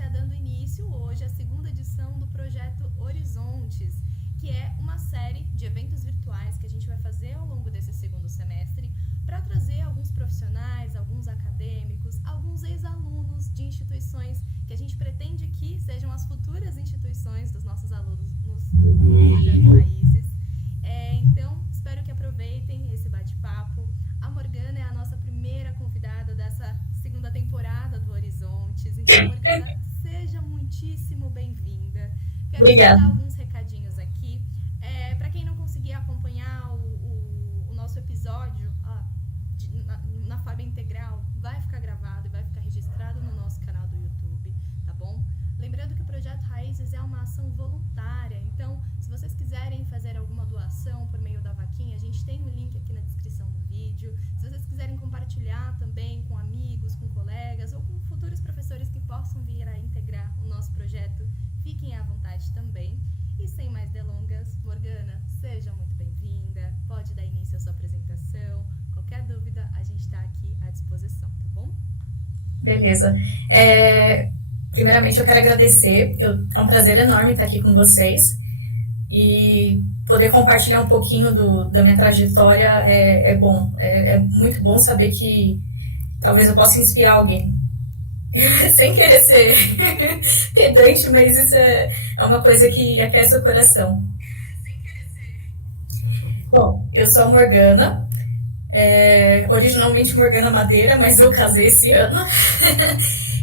está dando início hoje à segunda edição do projeto Horizontes, que é uma série de eventos virtuais que a gente vai fazer ao longo desse segundo semestre para trazer alguns profissionais, alguns acadêmicos, alguns ex-alunos de instituições que a gente pretende que sejam as futuras instituições dos nossos alunos do projeto Raízes. Então, espero que aproveitem esse bate-papo. A Morgana é a nossa primeira convidada dessa segunda temporada do Horizontes. Então, Morgana, seja muitíssimo bem-vinda. Quero dar alguns recadinhos aqui. Para quem não conseguir acompanhar o nosso episódio na forma integral, vai ficar gravado e vai ficar registrado no nosso canal do YouTube, tá bom? Lembrando que o Projeto Raízes é uma ação voluntária, então, se vocês quiserem fazer alguma doação por meio da vaquinha, a gente tem um link aqui na descrição do vídeo. Se vocês quiserem compartilhar também com amigos, com colegas ou com futuros professores que possam vir a integrar o nosso projeto, fiquem à vontade também. E sem mais delongas, Morgana, seja muito bem-vinda, pode dar início à sua apresentação. Qualquer dúvida, a gente está aqui à disposição, tá bom? Beleza. Primeiramente, eu quero agradecer. É um prazer enorme estar aqui com vocês e poder compartilhar um pouquinho da minha trajetória é bom. É muito bom saber que talvez eu possa inspirar alguém. Sem querer ser pedante, mas isso é uma coisa que aquece o coração. Bom, eu sou a Morgana, originalmente Morgana Madeira, mas eu casei esse ano.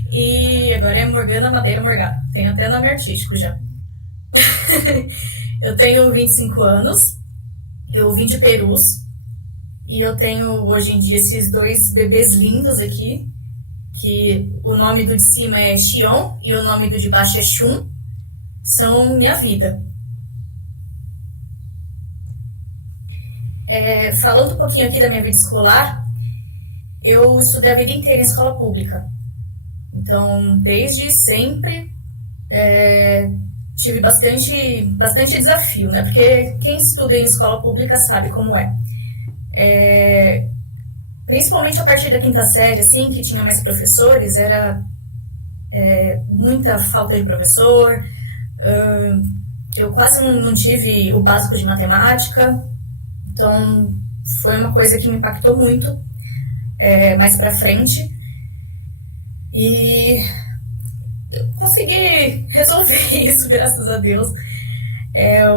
E agora é Morgana Madeira Morgado. Tenho até nome artístico já. Eu tenho 25 anos, eu vim de Perus e eu tenho hoje em dia esses dois bebês lindos aqui, que o nome do de cima é Xion e o nome do de baixo é Xun, são minha vida. Falando um pouquinho aqui da minha vida escolar, eu estudei a vida inteira em escola pública. Então, desde sempre, tive bastante desafio, né? Porque quem estuda em escola pública sabe como é. Principalmente a partir da quinta série, assim, que tinha mais professores, era muita falta de professor. Eu quase não tive o básico de matemática, então foi uma coisa que me impactou muito mais pra frente. E eu consegui resolver isso, graças a Deus.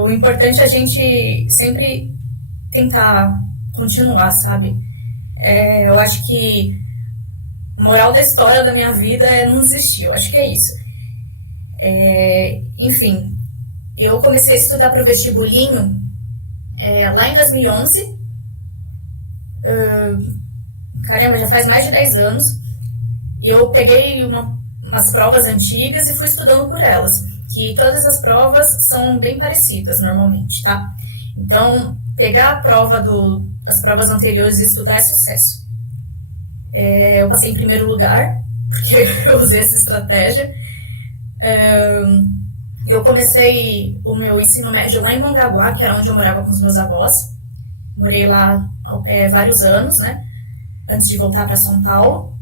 O importante é a gente sempre tentar continuar, sabe? Eu acho que a moral da história da minha vida é não desistir, eu acho que é isso. Enfim, eu comecei a estudar para o vestibulinho lá em 2011. Caramba, já faz mais de 10 anos. E eu peguei umas provas antigas e fui estudando por elas. Que todas as provas são bem parecidas, normalmente, tá? Então, pegar a prova as provas anteriores e estudar é sucesso. Eu passei em primeiro lugar, porque eu usei essa estratégia. Eu comecei o meu ensino médio lá em Mongaguá, que era onde eu morava com os meus avós. Morei lá vários anos, né? Antes de voltar para São Paulo.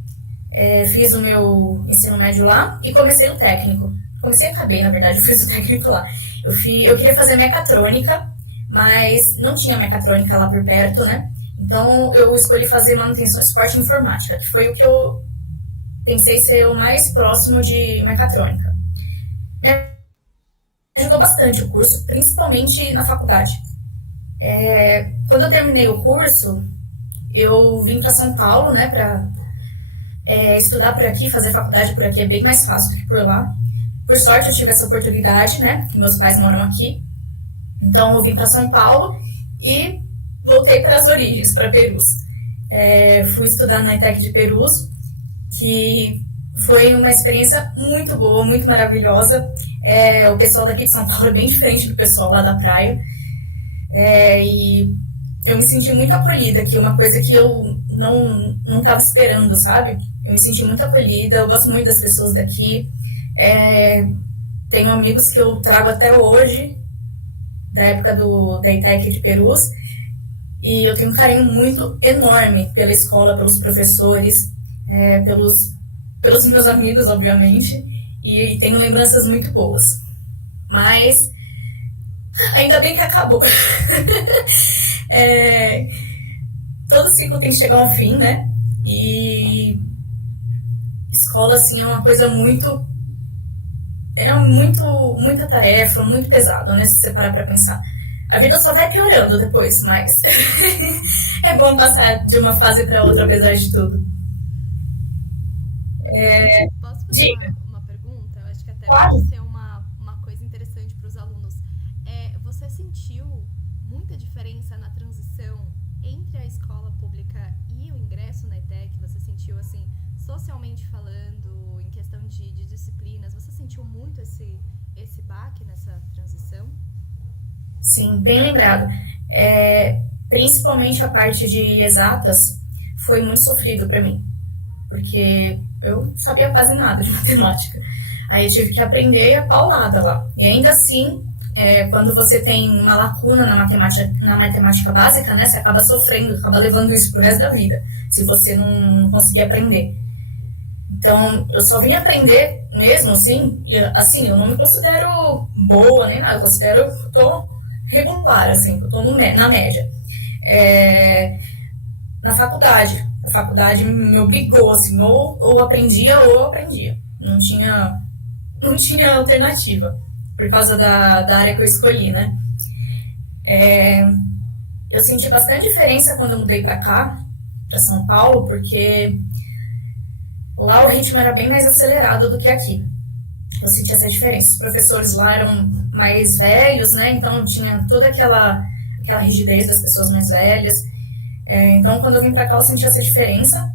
Fiz o meu ensino médio lá e comecei o técnico. Comecei e acabei, na verdade, eu fiz o técnico lá. Eu queria fazer mecatrônica, mas não tinha mecatrônica lá por perto, né? Então, eu escolhi fazer manutenção, esporte e informática, que foi o que eu pensei ser o mais próximo de mecatrônica. Ajudou bastante o curso, principalmente na faculdade. Quando eu terminei o curso, eu vim para São Paulo, né, para estudar por aqui, fazer faculdade por aqui é bem mais fácil do que por lá. Por sorte, eu tive essa oportunidade, né, que meus pais moram aqui. Então, eu vim para São Paulo e voltei para as origens, para Perus. Fui estudar na ETEC de Perus, que foi uma experiência muito boa, muito maravilhosa. O pessoal daqui de São Paulo é bem diferente do pessoal lá da praia. E eu me senti muito acolhida aqui, uma coisa que eu não estava esperando, sabe? Eu me senti muito acolhida, eu gosto muito das pessoas daqui. Tenho amigos que eu trago até hoje, da época da ETEC de Perus, e eu tenho um carinho muito enorme pela escola, pelos professores, pelos meus amigos, obviamente, e tenho lembranças muito boas. Mas ainda bem que acabou. Todo ciclo tem que chegar ao fim, né? E escola, assim, é uma coisa muita tarefa, muito pesado, né? Se você parar pra pensar. A vida só vai piorando depois, mas é bom passar de uma fase para outra, apesar de tudo. Posso fazer Diga. uma pergunta? Eu acho que até Claro. pode ser uma coisa interessante para os alunos. Você sentiu muita diferença na transição entre a escola pública e o ingresso na ETEC? Você sentiu, assim, socialmente falando, em questão de disciplinas, você sentiu muito esse baque nessa transição? Sim, bem lembrado. Principalmente a parte de exatas foi muito sofrido para mim, porque eu não sabia quase nada de matemática. Aí eu tive que aprender a paulada lá. E ainda assim, quando você tem uma lacuna na matemática básica, né, você acaba sofrendo, acaba levando isso pro resto da vida, se você não conseguir aprender. Então, eu só vim aprender mesmo, assim, e assim, eu não me considero boa nem nada, eu considero que eu tô regular, assim, que eu tô na média. É, Na faculdade. A faculdade me obrigou, assim, ou eu aprendia ou eu aprendia. Não tinha alternativa, por causa da área que eu escolhi, né? Eu senti bastante diferença quando eu mudei pra cá, pra São Paulo, porque lá o ritmo era bem mais acelerado do que aqui. Eu senti essa diferença. Os professores lá eram mais velhos, né? Então tinha toda aquela rigidez das pessoas mais velhas. Então, quando eu vim pra cá, eu senti essa diferença.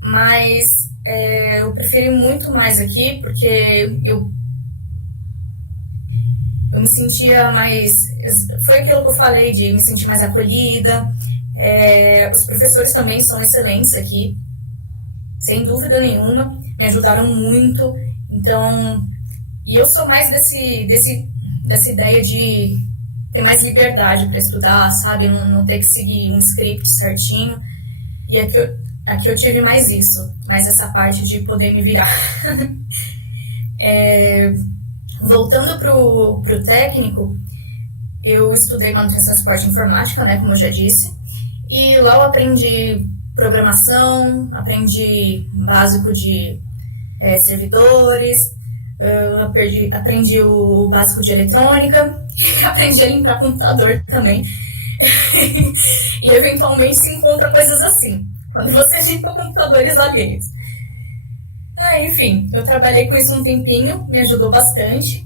Mas eu preferi muito mais aqui, porque eu me sentia mais... Foi aquilo que eu falei, de me sentir mais acolhida. Os professores também são excelentes aqui, sem dúvida nenhuma. Me ajudaram muito. Então, e eu sou mais dessa ideia de ter mais liberdade para estudar, sabe? Não ter que seguir um script certinho. E aqui eu tive mais isso, mais essa parte de poder me virar. Voltando pro técnico, eu estudei manutenção, suporte e informática, né? Como eu já disse. E lá eu aprendi programação, aprendi básico de servidores, aprendi o básico de eletrônica e aprendi a limpar computador também. E eventualmente se encontra coisas assim, quando você limpa computadores alheios. Enfim, eu trabalhei com isso um tempinho, me ajudou bastante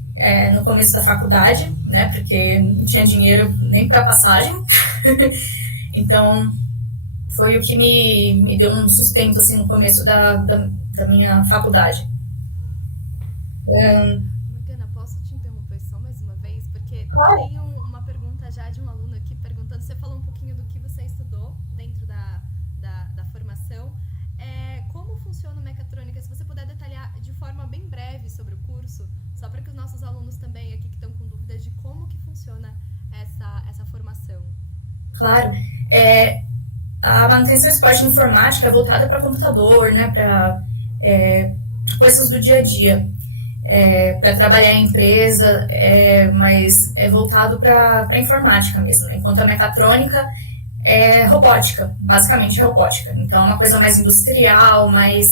no começo da faculdade, né? Porque não tinha dinheiro nem para passagem. Então, foi o que me deu um sustento assim, no começo da minha faculdade. Morgana, posso te interromper só mais uma vez? Porque Claro. tem uma pergunta já de um aluno aqui perguntando, você falou um pouquinho do que você estudou dentro da formação. Como funciona o mecatrônica? Se você puder detalhar de forma bem breve sobre o curso, só para que os nossos alunos também aqui que estão com dúvidas de como que funciona essa formação. Claro. A manutenção de suporte de informática é voltada para computador, né? Para coisas do dia a dia. Para trabalhar em empresa, mas é voltado para informática mesmo, né? Enquanto a mecatrônica é robótica, basicamente é robótica. Então é uma coisa mais industrial, mais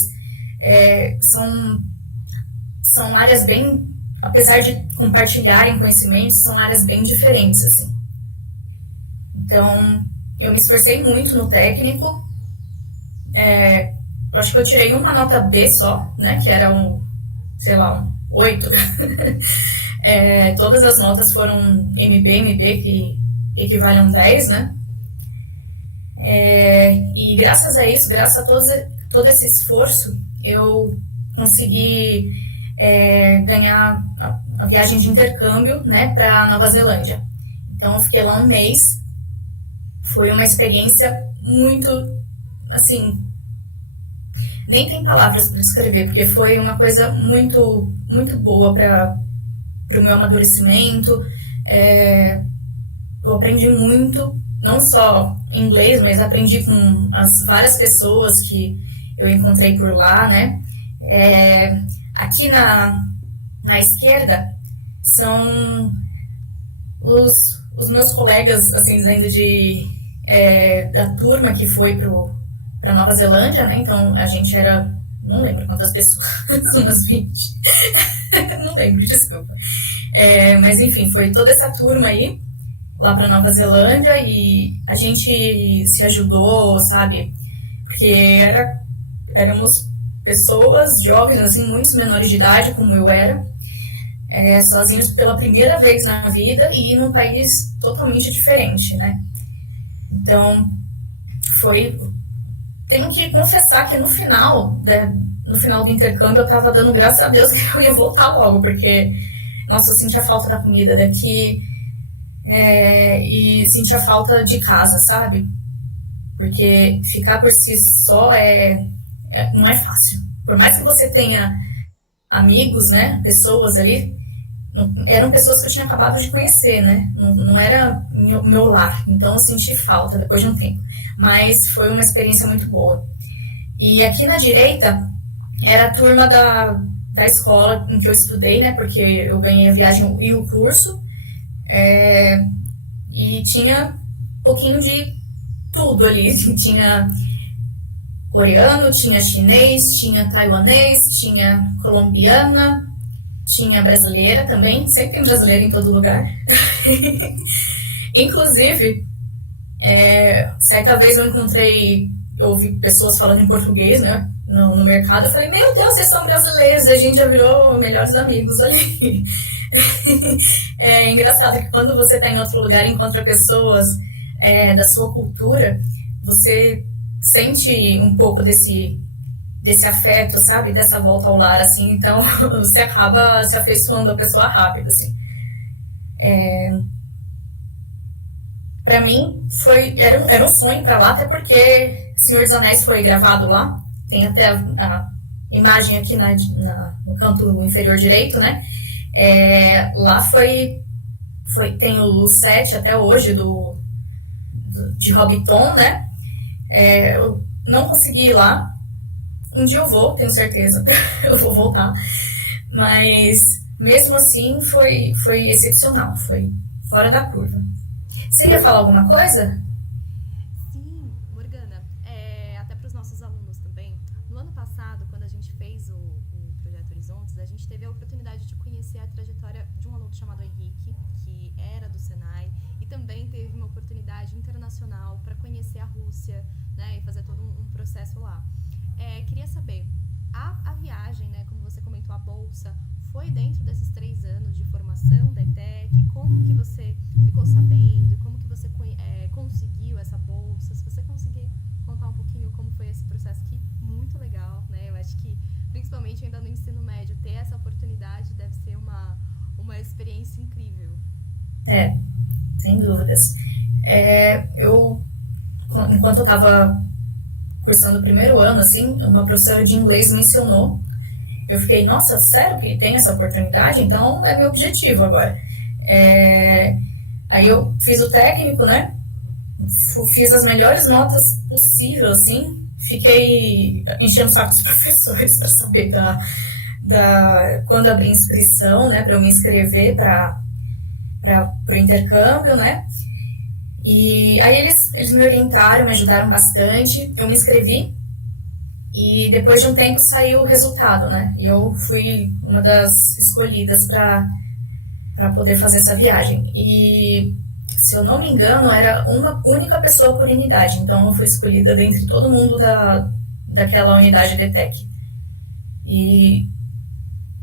são áreas bem, apesar de compartilharem conhecimentos, são áreas bem diferentes, assim. Então eu me esforcei muito no técnico. Eu acho que eu tirei uma nota B só, né? Que era sei lá, um 8. Todas as notas foram MB, que equivale a um 10, né? E graças a isso, graças a todo esse esforço, eu consegui ganhar a viagem de intercâmbio, né, para Nova Zelândia. Então, eu fiquei lá um mês. Foi uma experiência muito, assim, nem tem palavras para descrever, porque foi uma coisa muito, muito boa para o meu amadurecimento. Eu aprendi muito, não só inglês, mas aprendi com as várias pessoas que eu encontrei por lá, né? Aqui na esquerda são os meus colegas, assim, dizendo da turma que foi para Nova Zelândia, né? Então a gente era, não lembro quantas pessoas, umas 20. Não lembro, desculpa. Mas enfim, foi toda essa turma aí lá para Nova Zelândia e a gente se ajudou, sabe? Porque éramos pessoas jovens, assim, muito menores de idade, como eu era, sozinhos pela primeira vez na vida e num país totalmente diferente, né? Então, tenho que confessar que no final do intercâmbio eu tava dando graças a Deus que eu ia voltar logo, porque, nossa, eu sentia falta da comida daqui e sentia falta de casa, sabe? Porque ficar por si só não é fácil. Por mais que você tenha amigos, né, pessoas ali, eram pessoas que eu tinha acabado de conhecer, né? Não era meu lar, então eu senti falta depois de um tempo. Mas foi uma experiência muito boa. E aqui na direita era a turma da escola em que eu estudei, né? Porque eu ganhei a viagem e o curso. E tinha um pouquinho de tudo ali. Tinha coreano, tinha chinês, tinha taiwanês, tinha colombiana, tinha brasileira também. Sempre tem brasileira em todo lugar. Inclusive, certa vez eu ouvi pessoas falando em português, né, no mercado. Eu falei, meu Deus, vocês são brasileiros, a gente já virou melhores amigos ali. É engraçado que quando você está em outro lugar e encontra pessoas da sua cultura, você sente um pouco desse afeto, sabe? Dessa volta ao lar, assim. Então, você acaba se afeiçoando a pessoa rápido, assim. Pra mim, era um sonho pra lá, até porque Senhor dos Anéis foi gravado lá. Tem até a imagem aqui no canto inferior direito, né? Lá tem o set até hoje de Hobbiton, né? Eu não consegui ir lá. Um dia eu vou, tenho certeza. Eu vou voltar. Mas, mesmo assim, foi excepcional. Foi fora da curva. Você ia falar alguma coisa? Sim, Morgana. Até para os nossos alunos também. No ano passado, quando a gente fez o Projeto Horizontes, a gente teve a oportunidade de conhecer a trajetória de um aluno chamado Henrique, que era do Senai, e também teve uma oportunidade internacional para conhecer a Rússia, né, e fazer todo um processo lá. Queria saber, a viagem, né, como você comentou, a bolsa, foi dentro desses 3 anos de formação da ETEC? Como que você ficou sabendo e como que você conseguiu essa bolsa? Se você conseguir contar um pouquinho como foi esse processo aqui, muito legal, né? Eu acho que, principalmente ainda no ensino médio, ter essa oportunidade deve ser uma experiência incrível. Sem dúvidas. Enquanto eu estava cursando o primeiro ano, assim, uma professora de inglês mencionou. Eu fiquei, nossa, sério que tem essa oportunidade? Então é meu objetivo agora. Aí eu fiz o técnico, né? Fiz as melhores notas possíveis, assim. Fiquei enchendo o saco dos professores para saber quando abrir inscrição, né? Para eu me inscrever para o intercâmbio, né? E aí eles me orientaram, me ajudaram bastante. Eu me inscrevi. E depois de um tempo saiu o resultado, né? E eu fui uma das escolhidas para poder fazer essa viagem. E, se eu não me engano, era uma única pessoa por unidade. Então, eu fui escolhida dentre todo mundo daquela unidade de ETEC. E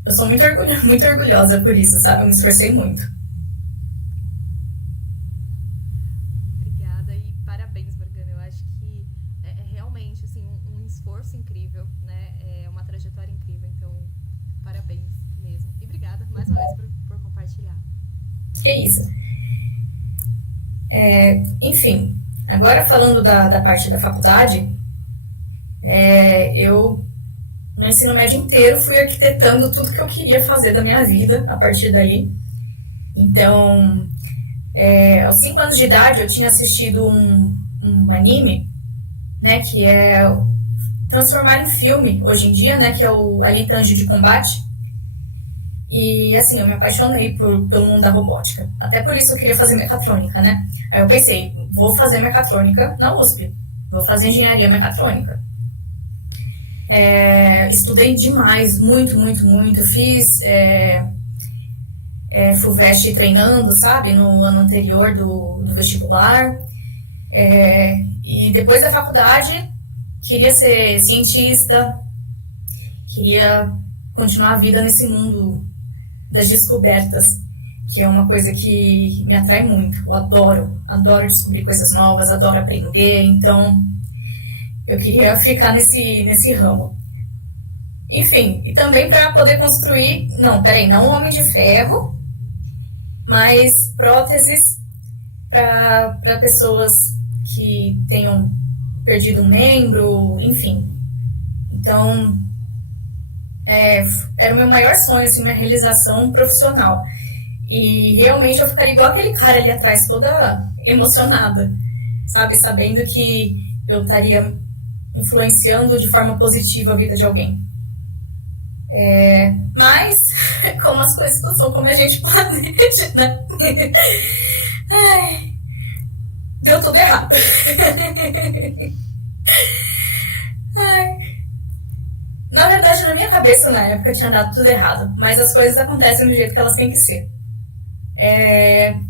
eu sou muito orgulhosa por isso, sabe? Eu me esforcei muito. Esforço incrível, né? É uma trajetória incrível, então parabéns mesmo. E obrigada mais uma vez por compartilhar. Que isso. Enfim, agora falando da parte da faculdade, eu no ensino médio inteiro fui arquitetando tudo que eu queria fazer da minha vida a partir dali. Então, aos 5 anos de idade eu tinha assistido um anime, né, que é transformaram em filme hoje em dia, né, que é o Alita Anjo de Combate. E, assim, eu me apaixonei pelo mundo da robótica. Até por isso eu queria fazer mecatrônica, né? Aí eu pensei, vou fazer mecatrônica na USP. Vou fazer engenharia mecatrônica. Estudei demais, muito, muito, muito. Fiz FUVEST treinando, sabe? No ano anterior do vestibular. E depois da faculdade, queria ser cientista. Queria continuar a vida nesse mundo das descobertas, que é uma coisa que me atrai muito. Eu adoro descobrir coisas novas, adoro aprender, então eu queria ficar nesse ramo. Enfim, e também para poder construir, não Homem de Ferro, mas próteses para pessoas que tenham perdido um membro, enfim. Então, era o meu maior sonho, assim, minha realização profissional. E realmente eu ficaria igual aquele cara ali atrás, toda emocionada, sabe? Sabendo que eu estaria influenciando de forma positiva a vida de alguém. Mas, como as coisas não são como a gente planeja, né? Deu tudo errado. Na verdade, na minha cabeça, na época, tinha dado tudo errado. Mas as coisas acontecem do jeito que elas têm que ser.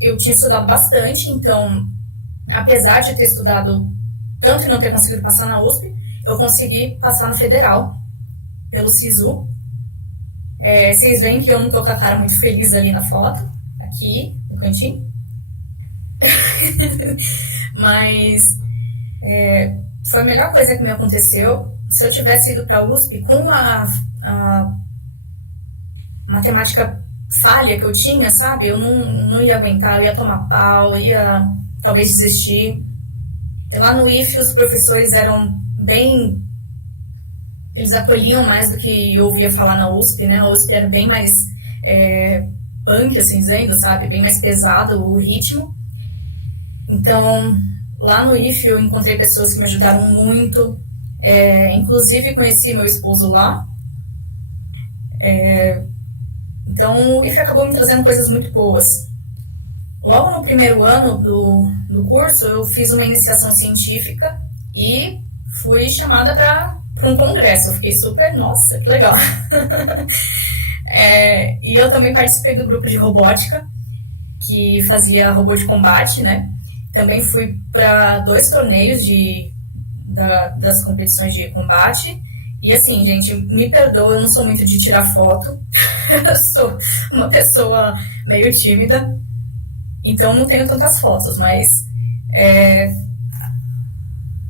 Eu tinha estudado bastante, então, apesar de ter estudado tanto e não ter conseguido passar na USP, eu consegui passar no Federal, pelo SISU. Vocês veem que eu não tô com a cara muito feliz ali na foto, aqui, no cantinho. Mas foi a melhor coisa que me aconteceu. Se eu tivesse ido para a USP com a matemática falha que eu tinha, sabe? Eu não ia aguentar, eu ia tomar pau, ia talvez desistir. E lá no IF os professores eram bem... Eles acolhiam mais do que eu ouvia falar na USP, né? A USP era bem mais punk, assim dizendo, sabe? Bem mais pesado o ritmo. Então, lá no IF eu encontrei pessoas que me ajudaram muito. Inclusive conheci meu esposo lá. Então o IF acabou me trazendo coisas muito boas. Logo no primeiro ano do curso eu fiz uma iniciação científica e fui chamada para um congresso. Eu fiquei super, nossa, que legal. E eu também participei do grupo de robótica que fazia robô de combate, né? Também fui para 2 torneios das competições de combate. E assim, gente, me perdoa, eu não sou muito de tirar foto. Eu sou uma pessoa meio tímida. Então não tenho tantas fotos, mas...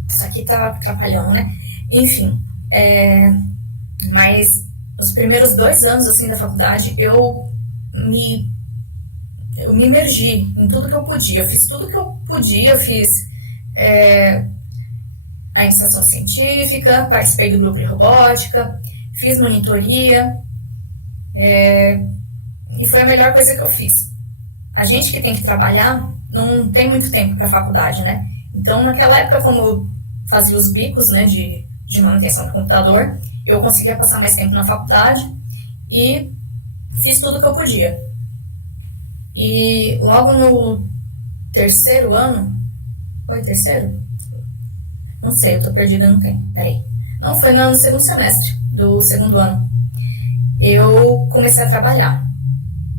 Isso aqui tá atrapalhando, né? Enfim, mas nos primeiros 2 anos, assim, da faculdade, eu me imergi em tudo que eu podia. Eu fiz tudo que eu podia, eu fiz... a iniciação científica, participei do grupo de robótica, fiz monitoria, e foi a melhor coisa que eu fiz. A gente que tem que trabalhar não tem muito tempo para a faculdade, né? Então, naquela época, como eu fazia os bicos, né, de manutenção do computador, eu conseguia passar mais tempo na faculdade e fiz tudo que eu podia. E logo no 3º ano, foi 3º? Não sei, eu tô perdida no tempo, peraí. Não, foi no 2º semestre do 2º ano. Eu comecei a trabalhar,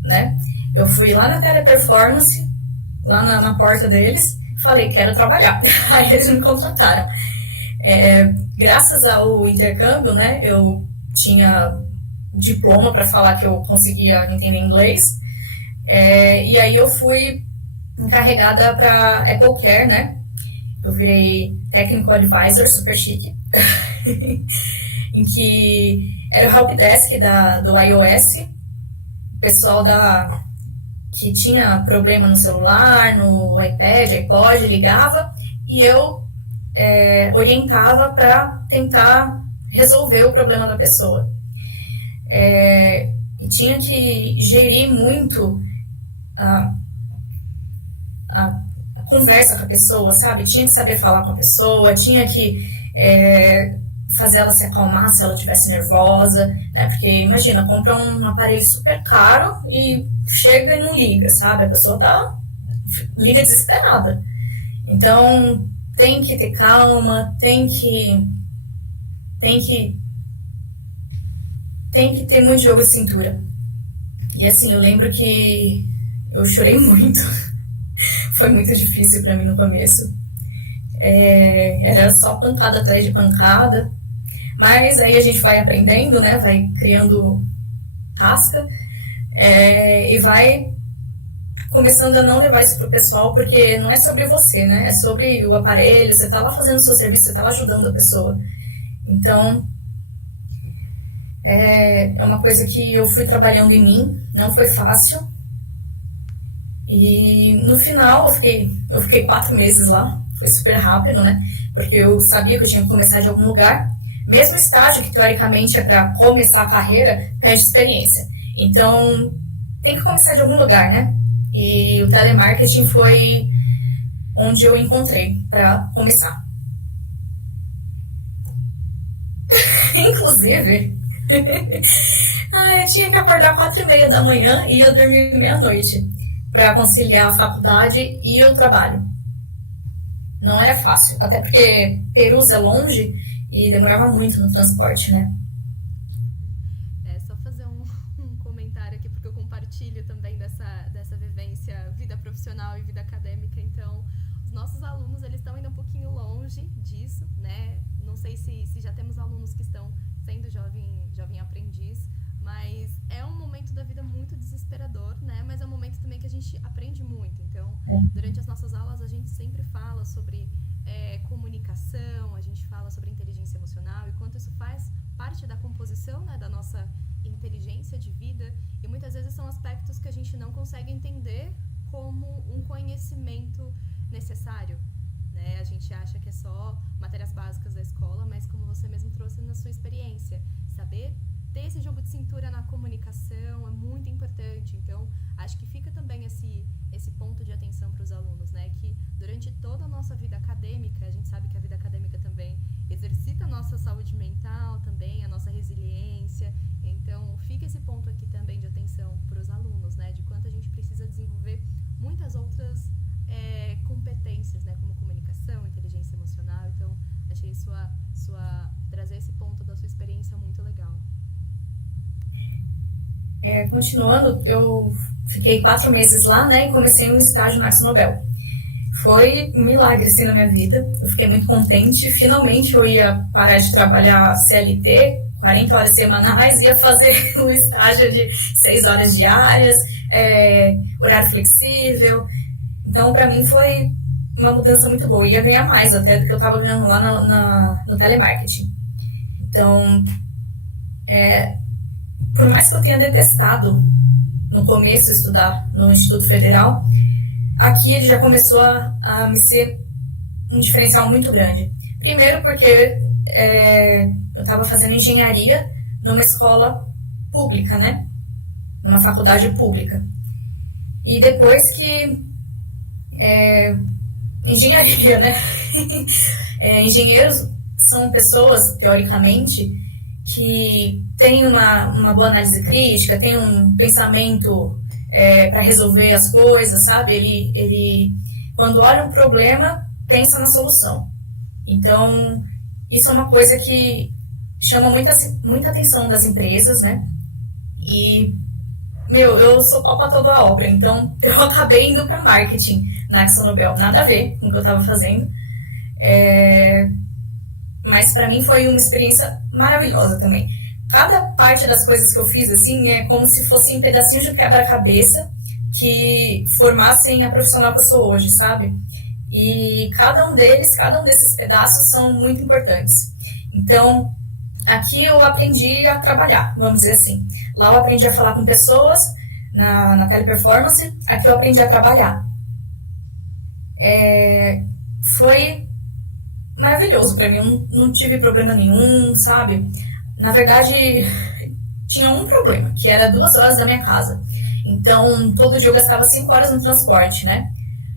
né? Eu fui lá na Teleperformance, lá na porta deles, falei, quero trabalhar. Aí eles me contrataram. Graças ao intercâmbio, né, eu tinha diploma para falar que eu conseguia entender inglês. E aí eu fui encarregada para Apple Care, né? Eu virei Technical Advisor, super chique, em que era o helpdesk do iOS, o pessoal que tinha problema no celular, no iPad, iPod, ligava, e eu orientava para tentar resolver o problema da pessoa. E tinha que gerir muito a conversa com a pessoa, sabe? Tinha que saber falar com a pessoa, tinha que fazer ela se acalmar se ela estivesse nervosa, né? Porque imagina, compra um aparelho super caro e chega e não liga, sabe? A pessoa liga desesperada. Então, tem que ter calma, tem que ter muito jogo de cintura. E assim, eu lembro que eu chorei muito. Foi muito difícil pra mim no começo. Era só pancada atrás de pancada. Mas aí a gente vai aprendendo, né? Vai criando casca. E vai começando a não levar isso pro pessoal, porque não é sobre você, né? É sobre o aparelho. Você tá lá fazendo o seu serviço, você tá lá ajudando a pessoa. Então, é uma coisa que eu fui trabalhando em mim. Não foi fácil. E no final eu fiquei 4 meses lá, foi super rápido, né? Porque eu sabia que eu tinha que começar de algum lugar. Mesmo estágio, que teoricamente é para começar a carreira, pede experiência. Então, tem que começar de algum lugar, né? E o telemarketing foi onde eu encontrei para começar. Inclusive, eu tinha que acordar 4h30 da manhã e eu dormir meia-noite para conciliar a faculdade e o trabalho. Não era fácil, até porque Perus é longe e demorava muito no transporte, né? Só fazer um comentário aqui, porque eu compartilho também dessa vivência, vida profissional e vida acadêmica. Então, os nossos alunos, eles estão ainda um pouquinho longe disso, né? Não sei se já temos alunos que estão sendo jovem aprendiz, mas é um momento da vida muito desesperador, né? Mas é um momento também que a gente aprende muito. Então, durante as nossas aulas, a gente sempre fala sobre comunicação, a gente fala sobre inteligência emocional e quanto isso faz parte da composição, né, da nossa inteligência de vida. E muitas vezes são aspectos que a gente não consegue entender como um conhecimento necessário, né? A gente acha que é só matérias básicas da escola, mas como você mesmo trouxe na sua experiência, saber ter esse jogo de cintura na comunicação é muito importante. Então, acho que fica também esse ponto de atenção para os alunos, né? Que durante toda a nossa vida acadêmica, a gente sabe que a vida acadêmica também exercita a nossa saúde mental, também a nossa resiliência. Então, fica esse ponto aqui também de atenção para os alunos, né? De quanto a gente precisa desenvolver muitas outras competências, né? Como comunicação, inteligência emocional. Então, achei trazer esse ponto da sua experiência muito legal. Continuando, eu fiquei 4 meses lá, né, e comecei um estágio na AkzoNobel. Foi um milagre, assim, na minha vida. Eu fiquei muito contente. Finalmente eu ia parar de trabalhar CLT, 40 horas semanais, ia fazer um estágio de 6 horas diárias, horário flexível. Então, para mim, foi uma mudança muito boa. Ia ganhar mais até do que eu estava ganhando lá no telemarketing. Então, por mais que eu tenha detestado no começo estudar no Instituto Federal, aqui ele já começou a me ser um diferencial muito grande. Primeiro porque eu estava fazendo engenharia numa escola pública, né? Numa faculdade pública. E depois que... engenharia, né? Engenheiros são pessoas, teoricamente, que têm uma boa análise crítica, têm um pensamento para resolver as coisas, sabe? Ele, quando olha um problema, pensa na solução. Então, isso é uma coisa que chama muita atenção das empresas, né? E, eu sou pau pra toda a obra, então eu acabei indo para marketing na AkzoNobel, nada a ver com o que eu estava fazendo. Mas para mim foi uma experiência maravilhosa também. Cada parte das coisas que eu fiz, assim, é como se fossem pedacinhos de quebra-cabeça que formassem a profissional que eu sou hoje, sabe? E cada um desses pedaços são muito importantes. Então, aqui eu aprendi a trabalhar, vamos dizer assim. Lá eu aprendi a falar com pessoas, na teleperformance, aqui eu aprendi a trabalhar. Foi maravilhoso pra mim, eu não tive problema nenhum, sabe? Na verdade, tinha um problema, que era 2 horas da minha casa. Então, todo dia eu gastava 5 horas no transporte, né?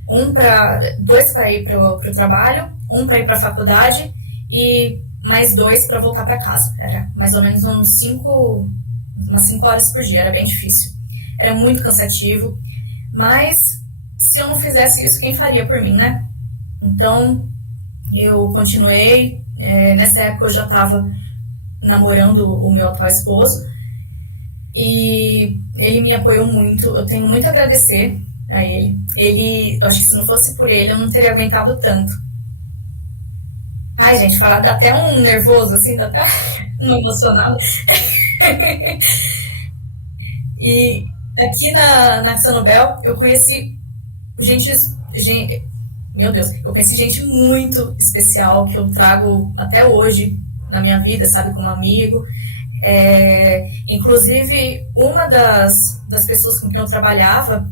2 para ir pro trabalho, 1 para ir pra faculdade e mais 2 para voltar para casa. Era mais ou menos umas 5 horas por dia, era bem difícil. Era muito cansativo, mas se eu não fizesse isso, quem faria por mim, né? Então, eu continuei. Nessa época eu já estava namorando o meu atual esposo e ele me apoiou muito. Eu tenho muito a agradecer a ele. Eu acho que se não fosse por ele, eu não teria aguentado tanto. Ai, gente, falar dá até um nervoso, assim, dá até um emocionado. E aqui na AkzoNobel eu conheci meu Deus, eu conheci gente muito especial que eu trago até hoje na minha vida, sabe, como amigo. Inclusive, uma das pessoas com quem eu trabalhava,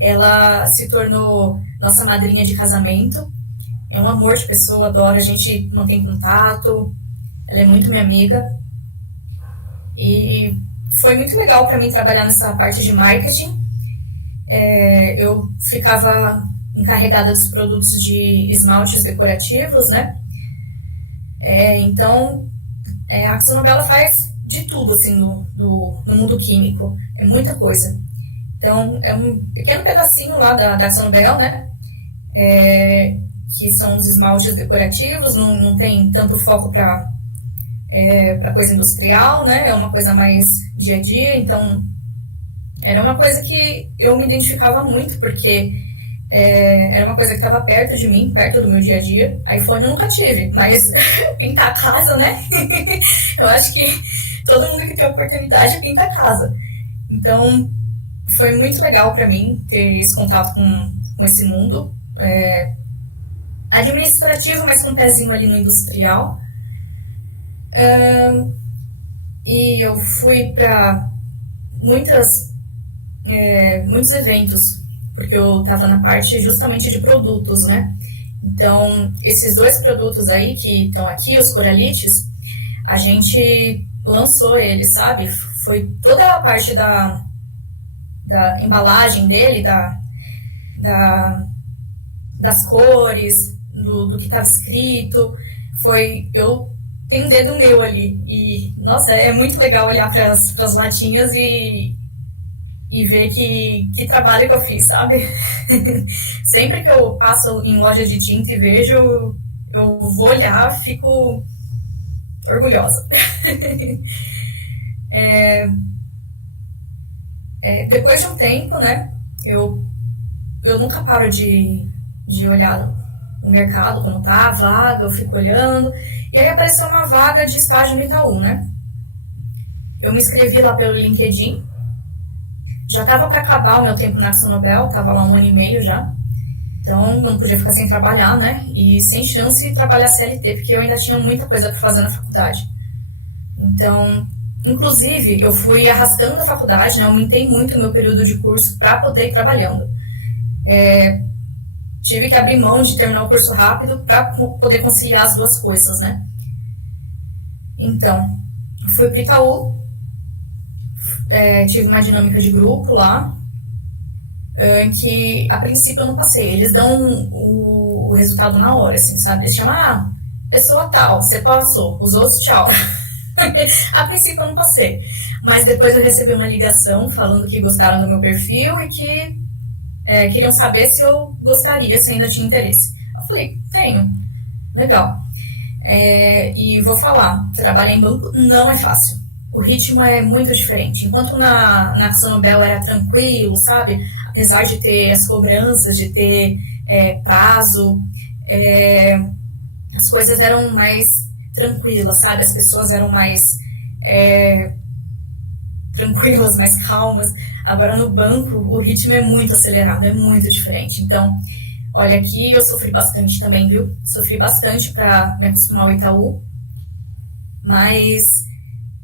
ela se tornou nossa madrinha de casamento. É um amor de pessoa, adoro, a gente mantém contato, ela é muito minha amiga. E foi muito legal para mim trabalhar nessa parte de marketing. Eu ficava encarregada dos produtos de esmaltes decorativos, né? Então, a AkzoNobel faz de tudo, assim, no mundo químico. É muita coisa. Então, é um pequeno pedacinho lá da AkzoNobel, né? Que são os esmaltes decorativos, não tem tanto foco para coisa industrial, né? É uma coisa mais dia a dia, então era uma coisa que eu me identificava muito, porque era uma coisa que estava perto de mim, perto do meu dia a dia. iPhone eu nunca tive, mas pintar a casa, né? Eu acho que todo mundo que tem oportunidade pinta a casa. Então, foi muito legal para mim ter esse contato com esse mundo administrativo, mas com um pezinho ali no industrial. E eu fui para muitos eventos, porque eu estava na parte justamente de produtos, né? Então, esses 2 produtos aí que estão aqui, os coralites, a gente lançou eles, sabe? Foi toda a parte da embalagem dele, das cores, do que estava escrito. Eu tenho um dedo meu ali. E, nossa, é muito legal olhar para as latinhas e ver que trabalho que eu fiz, sabe? Sempre que eu passo em loja de tinta e vejo, eu vou olhar, fico orgulhosa. Depois de um tempo, né, eu nunca paro de olhar no mercado como tá a vaga, eu fico olhando. E aí apareceu uma vaga de estágio no Itaú, né? Eu me inscrevi lá pelo LinkedIn. Já estava para acabar o meu tempo na AkzoNobel, estava lá 1 ano e meio já. Então, eu não podia ficar sem trabalhar, né? E sem chance de trabalhar CLT, porque eu ainda tinha muita coisa para fazer na faculdade. Então, inclusive, eu fui arrastando a faculdade, né? Aumentei muito o meu período de curso para poder ir trabalhando. Tive que abrir mão de terminar o curso rápido para poder conciliar as 2 coisas, né? Então, fui para o Itaú, tive uma dinâmica de grupo lá, que a princípio eu não passei. Eles dão o resultado na hora, assim, sabe? Eles chamam, pessoa tal, você passou, os outros, tchau. A princípio eu não passei, mas depois eu recebi uma ligação falando que gostaram do meu perfil e que queriam saber se eu gostaria, se ainda tinha interesse. Eu falei, tenho, legal. E vou falar, trabalhar em banco não é fácil. O ritmo é muito diferente. Enquanto na AkzoNobel era tranquilo, sabe? Apesar de ter as cobranças, de ter prazo, as coisas eram mais tranquilas, sabe? As pessoas eram mais tranquilas, mais calmas. Agora no banco o ritmo é muito acelerado, é muito diferente. Então, olha, aqui eu sofri bastante também, viu? Sofri bastante para me acostumar ao Itaú, mas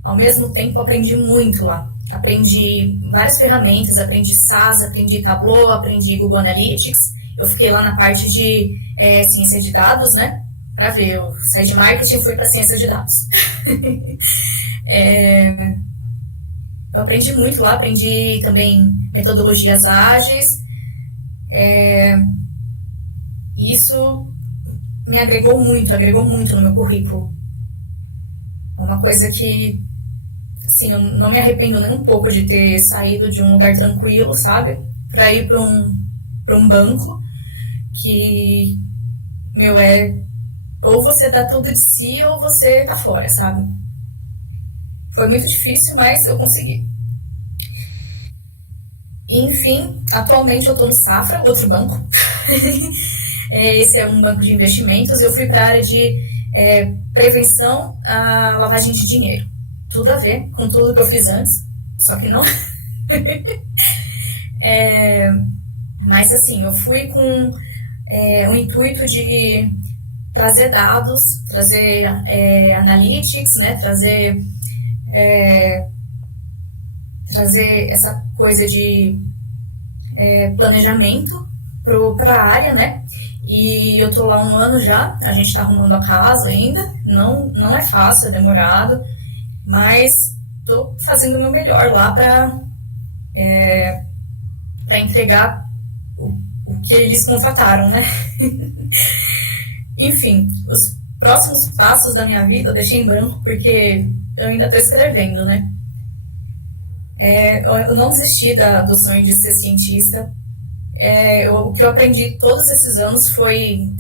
ao mesmo tempo aprendi muito lá. Aprendi várias ferramentas, aprendi SAS, aprendi Tableau, aprendi Google Analytics. Eu fiquei lá na parte de ciência de dados, né? Para ver, eu saí de marketing e fui para ciência de dados. Eu aprendi muito lá, aprendi também metodologias ágeis. Isso me agregou muito no meu currículo. uma coisa que, assim, eu não me arrependo nem um pouco de ter saído de um lugar tranquilo, sabe? Pra ir pra um banco que, meu, ou você dá tudo de si ou você tá fora, sabe? Foi muito difícil, mas eu consegui. E, enfim, atualmente eu tô no Safra, outro banco. Esse é um banco de investimentos. Eu fui para a área de prevenção à lavagem de dinheiro. Tudo a ver com tudo que eu fiz antes, só que não. Mas assim, eu fui com o intuito de trazer dados, trazer analytics, né? Trazer essa coisa de planejamento para a área, né? E eu tô lá 1 ano já, a gente tá arrumando a casa ainda, não é fácil, é demorado, mas tô fazendo o meu melhor lá para entregar o que eles contrataram, né? Enfim, os próximos passos da minha vida eu deixei em branco porque eu ainda tô escrevendo, né? Eu não desisti do sonho de ser cientista. O que eu aprendi todos esses anos foi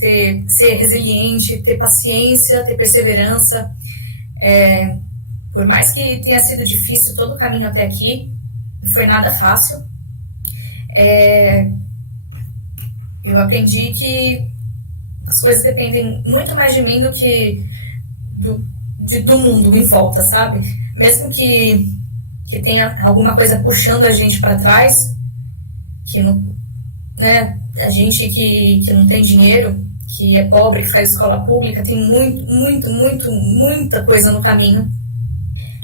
ser resiliente, ter paciência, ter perseverança. Por mais que tenha sido difícil todo o caminho até aqui, não foi nada fácil. Eu aprendi que as coisas dependem muito mais de mim do que do mundo em volta, sabe? Mesmo que tenha alguma coisa puxando a gente para trás, que não, né, a gente que não tem dinheiro, que é pobre, que faz escola pública, tem muita coisa no caminho.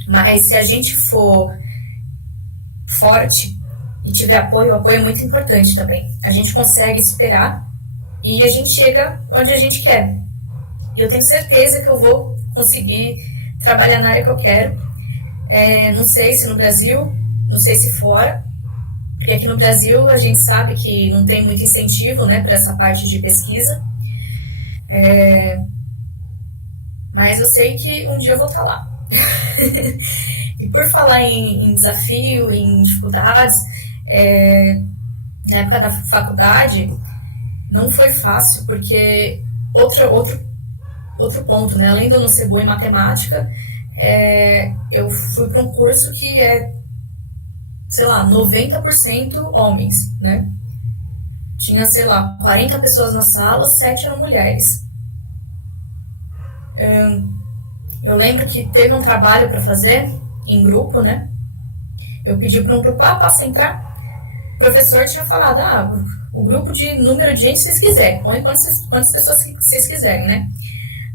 Mas se a gente for forte e tiver apoio, o apoio é muito importante também. A gente consegue esperar e a gente chega onde a gente quer. E eu tenho certeza que eu vou conseguir trabalhar na área que eu quero. Não sei se no Brasil, não sei se fora, porque aqui no Brasil a gente sabe que não tem muito incentivo, né, para essa parte de pesquisa. Mas eu sei que um dia eu vou estar lá. E por falar em desafio, em dificuldades, na época da faculdade não foi fácil, porque outro ponto, né, além de eu não ser boa em matemática, eu fui para um curso que sei lá, 90% homens, né? Tinha, sei lá, 40 pessoas na sala, 7 eram mulheres. Eu lembro que teve um trabalho para fazer em grupo, né? Eu pedi para um grupo, posso entrar? O professor tinha falado, o grupo de número de gente vocês quiserem, ou quantas pessoas vocês quiserem, né?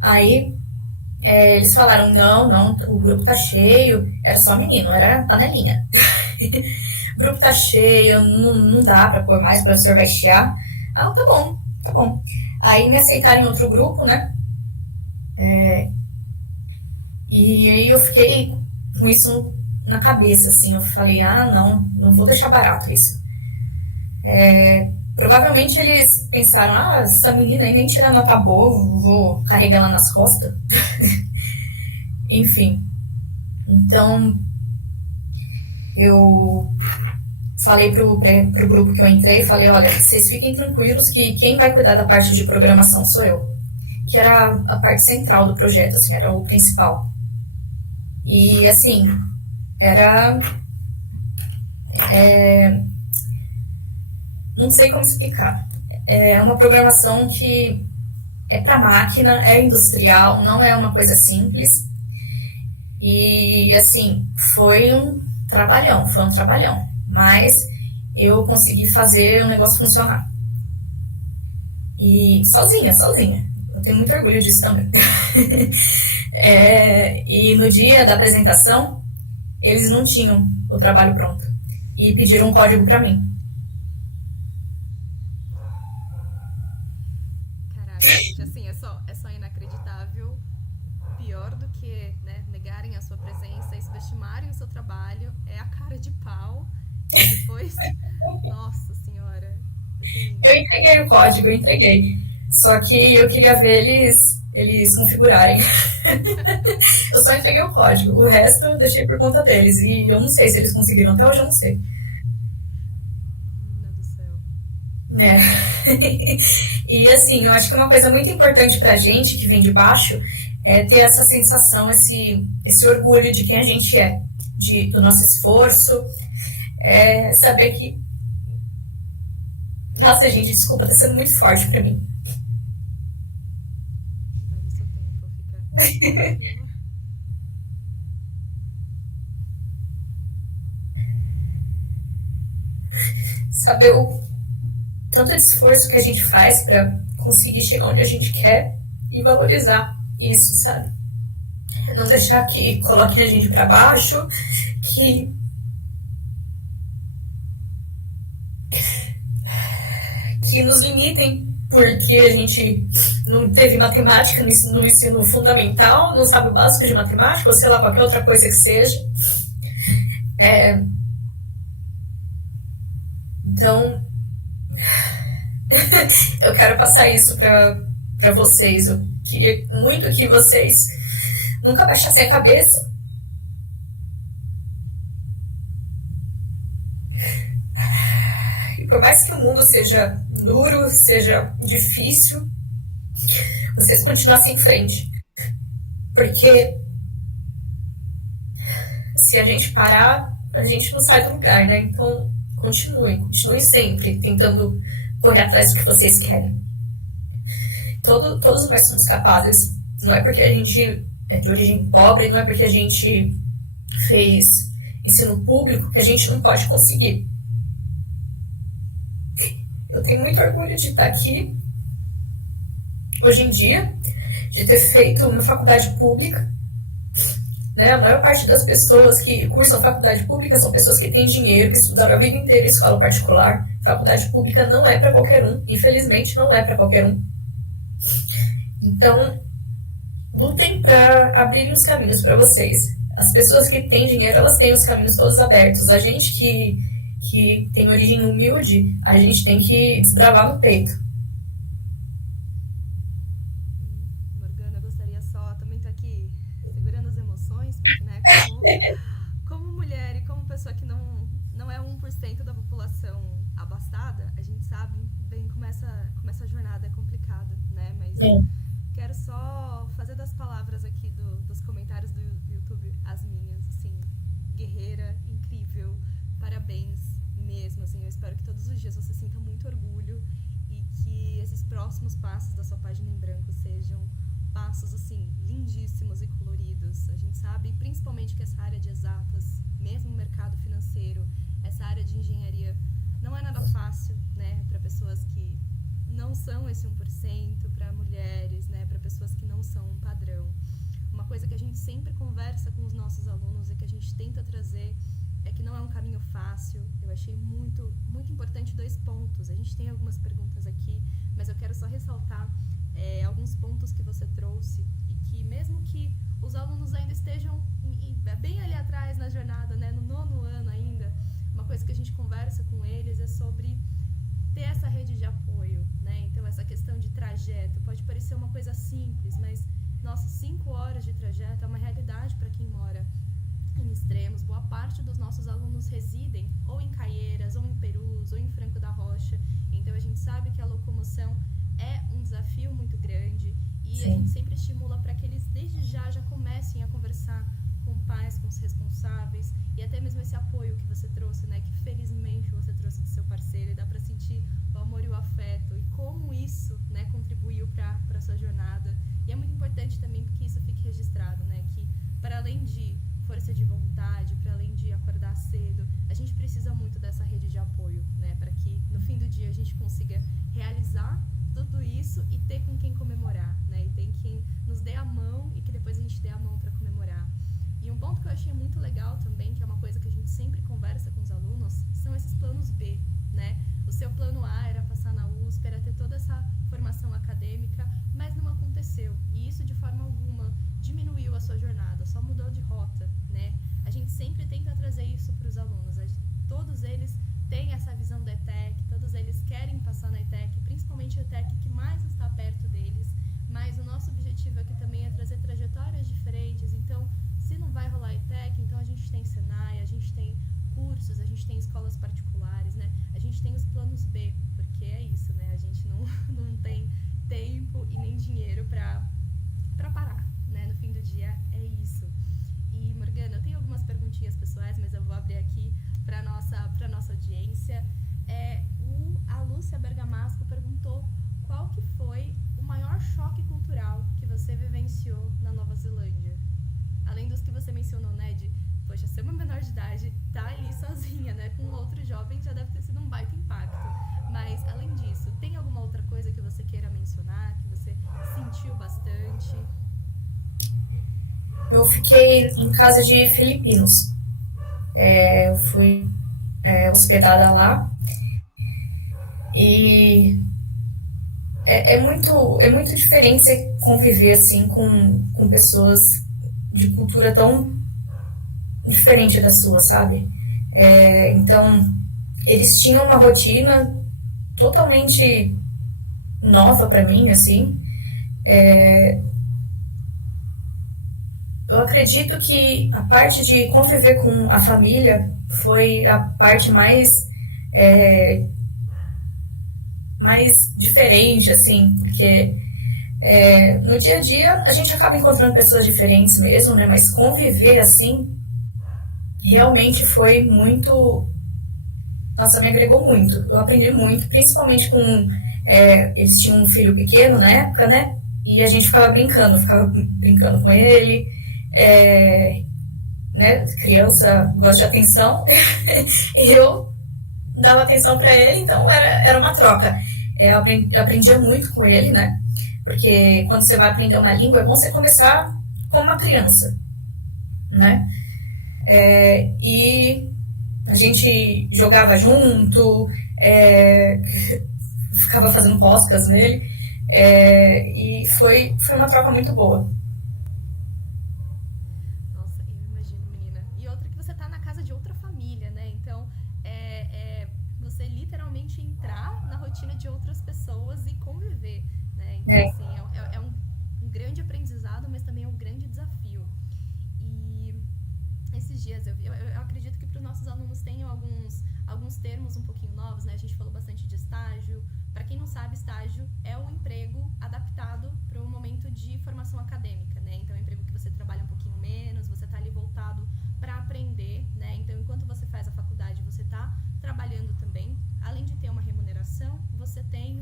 Aí eles falaram, não, o grupo tá cheio, era só menino, era panelinha. O grupo tá cheio, não dá pra pôr mais, o professor vai chiar. Tá bom. Aí me aceitaram em outro grupo, né? E aí eu fiquei com isso na cabeça, assim, eu falei, não vou deixar barato isso. Provavelmente eles pensaram, essa menina aí nem tira nota boa, vou carregar ela nas costas. Enfim, então eu falei pro grupo que eu entrei, falei, olha, vocês fiquem tranquilos que quem vai cuidar da parte de programação sou eu, que era a parte central do projeto, assim, era o principal. E assim, era não sei como explicar. É uma programação que é para máquina, é industrial, não é uma coisa simples. E assim, foi um trabalhão. Mas eu consegui fazer o negócio funcionar. E sozinha. Eu tenho muito orgulho disso também. E no dia da apresentação, eles não tinham o trabalho pronto. E pediram um código para mim. Caraca, gente, assim, é só inacreditável. Pior do que, né, negarem a sua presença e subestimarem o seu trabalho é a cara de pau. E depois, nossa senhora. Assim... Eu entreguei o código, Só que eu queria ver eles eles configurarem. Eu só entreguei o código, o resto eu deixei por conta deles. E eu não sei se eles conseguiram, até hoje eu não sei. Meu Deus do céu. É. E assim, eu acho que uma coisa muito importante pra gente que vem de baixo é ter essa sensação, esse orgulho de quem a gente é, do nosso esforço, saber que. Nossa, gente, desculpa, tá sendo muito forte pra mim. Vai no seu tempo, fica tranquila. Saber o tanto de esforço que a gente faz pra conseguir chegar onde a gente quer e valorizar isso, sabe? Não deixar que coloquem a gente pra baixo, que nos limitem porque a gente não teve matemática no ensino fundamental, não sabe o básico de matemática, ou sei lá, qualquer outra coisa que seja. Então, eu quero passar isso para vocês. Eu queria muito que vocês nunca baixassem a cabeça. E por mais que o mundo seja duro, seja difícil, vocês continuassem em frente. Porque se a gente parar, a gente não sai do lugar, né? Então, continuem sempre tentando correr atrás do que vocês querem. Todos nós somos capazes. Não é porque a gente é de origem pobre, não é porque a gente fez ensino público que a gente não pode conseguir. Eu tenho muito orgulho de estar aqui hoje em dia, de ter feito uma faculdade pública. Né? A maior parte das pessoas que cursam faculdade pública são pessoas que têm dinheiro, que estudaram a vida inteira em escola particular. Faculdade pública não é para qualquer um, infelizmente não é para qualquer um. Então, lutem para abrir os caminhos para vocês. As pessoas que têm dinheiro, elas têm os caminhos todos abertos. A gente que tem origem humilde, a gente tem que desbravar no peito. Morgana, eu gostaria só, também tô aqui segurando as emoções, porque, né, como mulher e como pessoa que não é 1% da população abastada, a gente sabe bem como essa jornada é complicada, né, mas quero só fazer das palavras aqui dos comentários do YouTube as minhas, assim, guerreira, incrível, parabéns mesmo, assim, eu espero que todos os dias você sinta muito orgulho e que esses próximos passos da sua página em branco sejam passos, assim, lindíssimos e coloridos. A gente sabe, principalmente, que essa área de exatas, mesmo o mercado financeiro, essa área de engenharia, não é nada fácil, né, para pessoas que não são esse 1%, para mulheres, né, para pessoas que não são um padrão. Uma coisa que a gente sempre conversa com os nossos alunos e que a gente tenta trazer é que não é um caminho fácil. Eu achei muito, muito importante 2 pontos. A gente tem algumas perguntas aqui, mas eu quero só ressaltar alguns pontos que você trouxe e que mesmo que os alunos ainda estejam bem ali atrás na jornada, né, no 9º ano ainda, uma coisa que a gente conversa com eles é sobre ter essa rede de apoio, né? Então essa questão de trajeto pode parecer uma coisa simples, mas nossa, 5 horas de trajeto é uma realidade para quem mora em Extremos. Boa parte dos nossos alunos residem ou em Caieiras, ou em Perus, ou em Franco da Rocha. Então a gente sabe que a locomoção é um desafio muito grande e Sim. A gente sempre estimula para que eles desde já comecem a conversar com pais, com os responsáveis e até mesmo esse apoio que você trouxe, né, que felizmente você trouxe do seu parceiro, e dá para sentir o amor e o afeto e como isso, né, contribuiu para a sua jornada. E é muito importante também que isso fique registrado, né, que para além de força de vontade, para além de acordar cedo, a gente precisa muito dessa rede de apoio, né, para que no fim do dia a gente consiga realizar tudo isso e ter com quem comemorar, né, e ter quem nos dê a mão e que depois a gente dê a mão para comemorar. E um ponto que eu achei muito legal também, que é uma coisa que a gente sempre conversa com os alunos, são esses planos B, né? O seu plano A era passar na USP, era ter toda essa formação acadêmica, mas não aconteceu. E isso, de forma alguma, diminuiu a sua jornada, só mudou de rota, né? A gente sempre tenta trazer isso para os alunos. Todos eles têm essa visão da ETEC, todos eles querem passar na ETEC, principalmente a ETEC que mais está perto deles, mas o nosso objetivo objetivo aqui também é trazer trajetórias diferentes. Então, se não vai rolar ETEC, então a gente tem Senai, a gente tem cursos, a gente tem escolas particulares, né? A gente tem os planos B, porque é isso, né? A gente não tem tempo e nem dinheiro para parar, né? No fim do dia é isso. E, Morgana, eu tenho algumas perguntinhas pessoais, mas eu vou abrir aqui para nossa audiência. A Lúcia Bergamasco perguntou qual que foi o maior choque cultural que você vivenciou na Nova Zelândia. Além dos que você mencionou, né, de, poxa, ser uma menor de idade, tá ali sozinha, né, com outro jovem, já deve ter sido um baita impacto. Mas, além disso, tem alguma outra coisa que você queira mencionar, que você sentiu bastante? Eu fiquei em casa de filipinos. Eu fui hospedada lá e é muito diferente você conviver assim com pessoas de cultura tão diferente da sua, sabe? Então, eles tinham uma rotina totalmente nova para mim, assim. Eu acredito que a parte de conviver com a família foi a parte mais diferente, assim, porque no dia a dia a gente acaba encontrando pessoas diferentes mesmo, né? Mas conviver assim realmente foi muito. Nossa, me agregou muito. Eu aprendi muito, principalmente com. Eles tinham um filho pequeno na época, né? E a gente ficava brincando com ele. Né? Criança gosta de atenção. E eu dava atenção para ele, então era uma troca. Eu aprendia muito com ele, né? Porque quando você vai aprender uma língua, é bom você começar como uma criança, né? E a gente jogava junto, ficava fazendo roscas nele, e foi uma troca muito boa. Nossa, eu imagino, menina. E outra que você tá na casa de outra família, né? Então, você literalmente entrar na rotina de outras pessoas e conviver, né? Então, assim, é um grande aprendizado, mas também é um grande desafio. E esses dias, eu acredito que para os nossos alunos tenham alguns termos um pouquinho novos, né? A gente falou bastante de estágio. Para quem não sabe, estágio é o emprego adaptado para o momento de formação acadêmica, né? Então, é um emprego que você trabalha um pouquinho menos, você está ali voltado para aprender, né? Então, enquanto você faz a faculdade, você está trabalhando também. Além de ter uma remuneração, você tem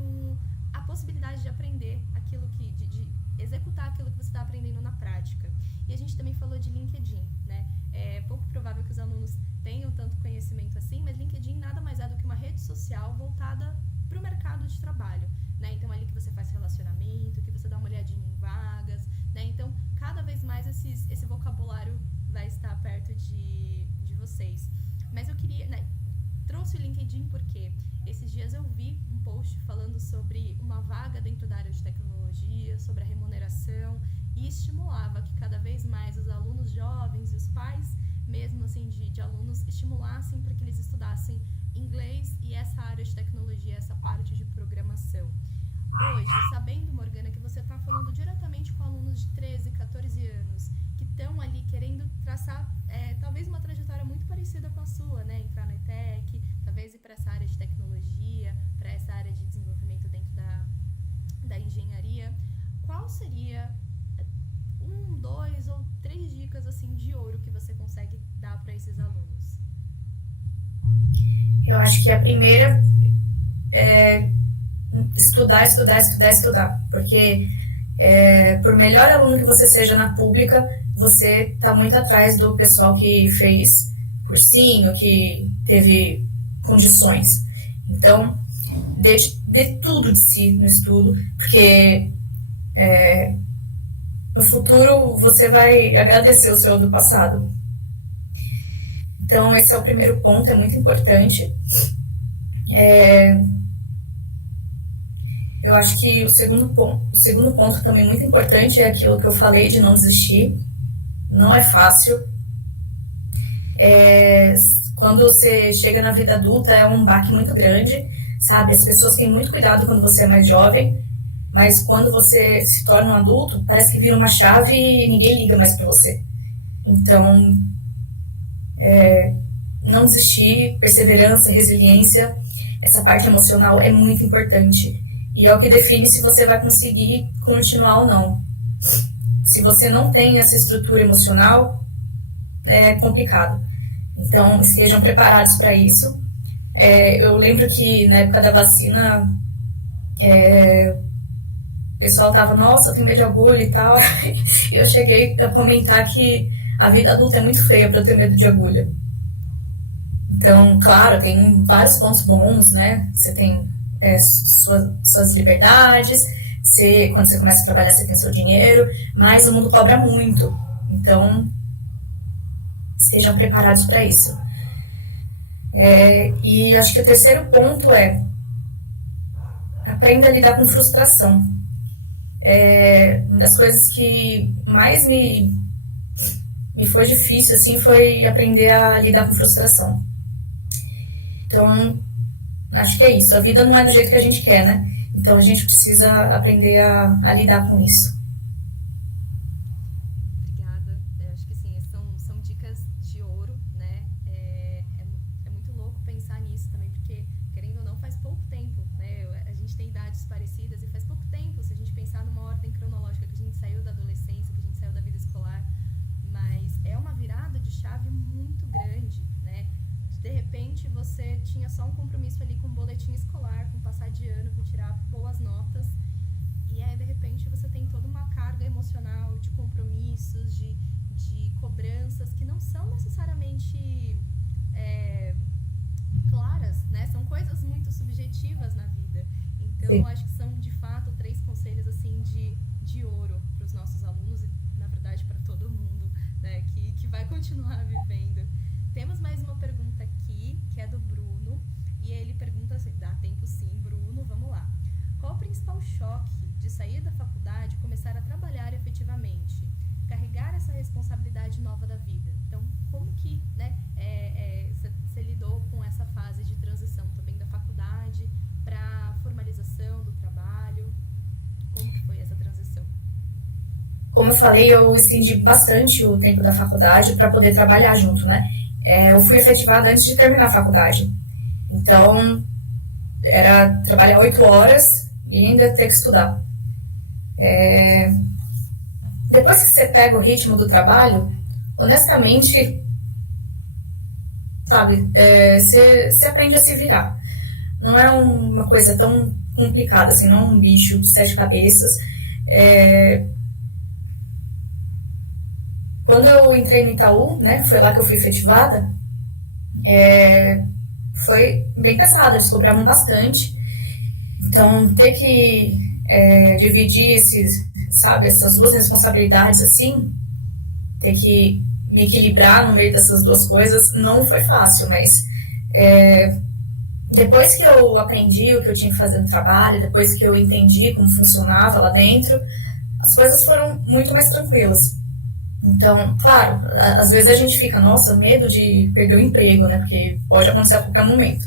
a possibilidade de aprender aquilo de executar aquilo que você está aprendendo na prática. E a gente também falou de LinkedIn, né? É pouco provável que os alunos tenham tanto conhecimento assim, mas LinkedIn nada mais é do que uma rede social voltada para o mercado de trabalho, né? Então, ali que você faz relacionamento, que você dá uma olhadinha em vagas, né? Então, cada vez mais esse vocabulário vai estar perto de vocês. Mas eu queria, né, trouxe o LinkedIn porque esses dias eu vi um post falando sobre uma vaga dentro da área de tecnologia, sobre a remuneração, e estimulava que cada vez mais os alunos jovens e os pais, mesmo assim, de alunos, estimulassem para que eles estudassem inglês e essa área de tecnologia, essa parte de programação. Hoje, sabendo, Morgana, que você está falando diretamente com alunos de 13, 14 anos, que estão ali querendo traçar talvez uma trajetória muito parecida com a sua, né? Entrar na ETEC, talvez ir para essa área de tecnologia, para essa área de desenvolvimento dentro da engenharia. Qual seria 1, 2 ou 3 dicas assim de ouro que você consegue dar para esses alunos? Eu acho que a primeira é estudar, porque por melhor aluno que você seja na pública, você está muito atrás do pessoal que fez cursinho, que teve condições. Então, dê tudo de si no estudo, porque no futuro você vai agradecer o seu do passado. Então, esse é o primeiro ponto, é muito importante. Eu acho que o segundo ponto também muito importante é aquilo que eu falei de não desistir. Não é fácil. Quando você chega na vida adulta é um baque muito grande, sabe? As pessoas têm muito cuidado quando você é mais jovem. mas quando você se torna um adulto, parece que vira uma chave e ninguém liga mais para você. Então, não desistir, perseverança, resiliência, essa parte emocional é muito importante. E é o que define se você vai conseguir continuar ou não. Se você não tem essa estrutura emocional, é complicado. Então, estejam preparados para isso. Eu lembro que na época da vacina, o pessoal tava, nossa, eu tenho medo de agulha e tal. E eu cheguei a comentar que a vida adulta é muito feia para eu ter medo de agulha. Então, claro, tem vários pontos bons, né? Você tem suas liberdades, quando você começa a trabalhar, você tem seu dinheiro, mas o mundo cobra muito. Então, estejam preparados para isso. E acho que o terceiro ponto é aprenda a lidar com frustração. Uma das coisas que mais me foi difícil assim, foi aprender a lidar com frustração. Então, acho que é isso. A vida não é do jeito que a gente quer, né? Então, a gente precisa aprender a lidar com isso. Obrigada. Acho que sim, são dicas de ouro, né? É muito louco pensar nisso também, porque, querendo ou não, faz pouco tempo, né? A gente tem idades parecidas e faz pouco tempo, se a gente pensar numa ordem cronológica, que a gente saiu da adolescência, que a gente saiu da vida escolar, mas é uma virada de chave muito grande, né? De repente, você tinha só um compromisso ali com o boletim escolar, com passar de ano, com tirar boas notas, e aí, de repente, você tem toda uma carga emocional de compromissos, de cobranças que não são necessariamente claras, né? São coisas muito subjetivas na vida. Então, eu acho que são, de fato, 3 conselhos, assim, de ouro para os nossos alunos e, na verdade, para todo mundo, né? Que vai continuar vivendo. Temos mais uma pergunta aqui, que é do Bruno, e ele pergunta assim, dá tempo sim, Bruno, vamos lá. Qual o principal choque de sair da faculdade e começar a trabalhar efetivamente? Carregar essa responsabilidade nova da vida. Então, como que, né, você lidou com essa fase de transição também da faculdade para a formalização do trabalho? Como que foi essa transição? Como eu falei, eu estendi bastante o tempo da faculdade para poder trabalhar junto, né? Eu fui efetivada antes de terminar a faculdade. Então, era trabalhar 8 horas e ainda ter que estudar. Depois que você pega o ritmo do trabalho, honestamente, sabe, você aprende a se virar. Não é uma coisa tão complicada, assim, não é um bicho de 7 cabeças. Quando eu entrei no Itaú, né, foi lá que eu fui efetivada, foi bem pesado, eles cobravam bastante. Então, ter que dividir essas duas responsabilidades, assim, ter que me equilibrar no meio dessas duas coisas, não foi fácil, mas depois que eu aprendi o que eu tinha que fazer no trabalho, depois que eu entendi como funcionava lá dentro, as coisas foram muito mais tranquilas. Então, claro, às vezes a gente fica, nossa, medo de perder o emprego, né? Porque pode acontecer a qualquer momento.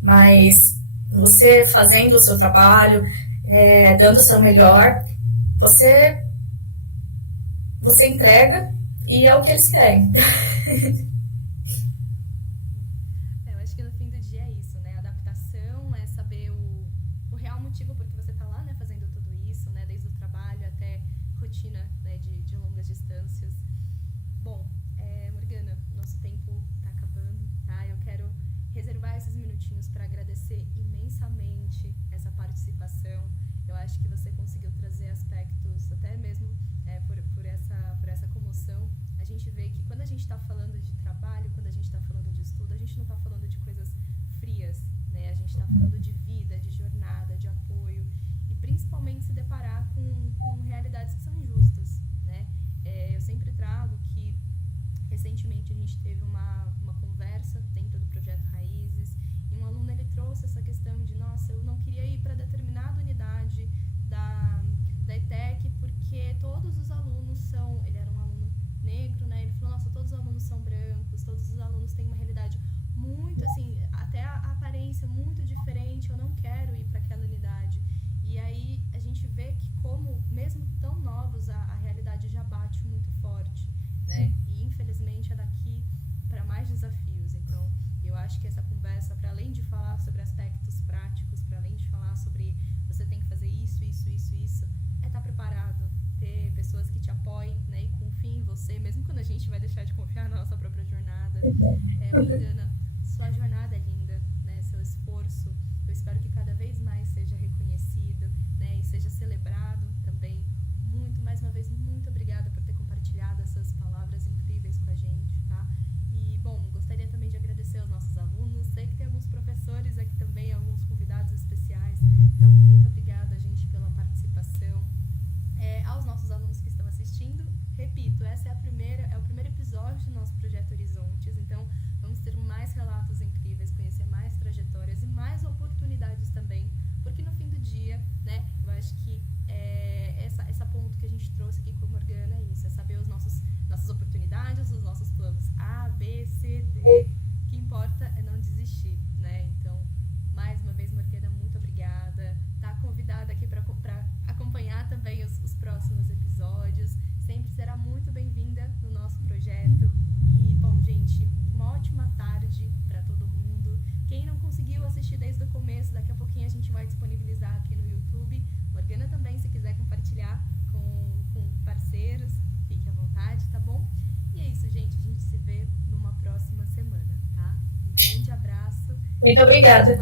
Mas você fazendo o seu trabalho, dando o seu melhor, você entrega e é o que eles querem. Eu acho que no fim do dia é isso, né? Adaptação é saber o real motivo por que você tá lá, né? Fazendo tudo isso, né? Desde o trabalho até rotina, né? De longas distâncias. Bom, Morgana, nosso tempo tá acabando, tá? Eu quero reservar esses minutinhos para agradecer imensamente essa participação. Eu acho que você conseguiu trazer aspectos, até mesmo por essa comoção. A gente vê que quando a gente está falando de trabalho, quando a gente está falando de estudo, a gente não está falando de coisas frias, né? A gente está falando de vida, de jornada, de apoio e principalmente se deparar com realidades que são injustas, né? Eu sempre trago que recentemente a gente teve uma conversa dentro do projeto Raízes e um aluno ele trouxe essa questão de, nossa, eu não queria ir para determinada unidade da ETEC porque todos os alunos são, ele era um aluno negro, né? Ele falou, nossa, todos os alunos são brancos, todos os alunos têm uma realidade muito, assim, até a aparência muito diferente, eu não quero ir para aquela unidade. E aí a gente vê que como, mesmo tão novos, a realidade já bate muito forte, né? E infelizmente é daqui para mais desafios. Então, eu acho que essa conversa, para além de falar sobre aspectos práticos, para além de falar sobre você tem que fazer isso, é estar preparado, ter pessoas que te apoiem, né, e confiem em você, mesmo quando a gente vai deixar de confiar na nossa própria jornada. Morgana, sua jornada é linda, né, seu esforço, eu espero que cada vez mais seja reconhecido, né, e seja celebrado também. Mais uma vez, muito obrigada por ter compartilhado essas palavras incríveis com a gente, tá? E, bom, gostaria também de agradecer aos nossos alunos. Sei que tem alguns professores aqui também, alguns convidados especiais. Então, muito obrigada, gente, pela participação. Aos nossos alunos que estão assistindo, repito, essa é o primeiro episódio do nosso projeto Horizontes. Então, vamos ter mais relatos incríveis, conhecer mais trajetórias e mais oportunidades também, porque no fim do dia, né, eu acho que essa ponto que a gente trouxe aqui com a Morgana é isso, é saber nossas oportunidades, os nossos planos A, B, C, D. O que importa é não desistir, né? Então, mais uma vez, Morgana, muito obrigada. Tá convidada aqui para acompanhar também os próximos episódios. Sempre será muito bem-vinda no nosso projeto. E, bom, gente, uma ótima tarde para todo mundo. Quem não conseguiu assistir desde o começo, daqui a pouquinho a gente vai disponibilizar aqui no YouTube. Morgana também, se quiser compartilhar com parceiros, fique à vontade, tá bom? E é isso, gente. A gente se vê numa próxima semana, tá? Um grande abraço. Muito obrigada.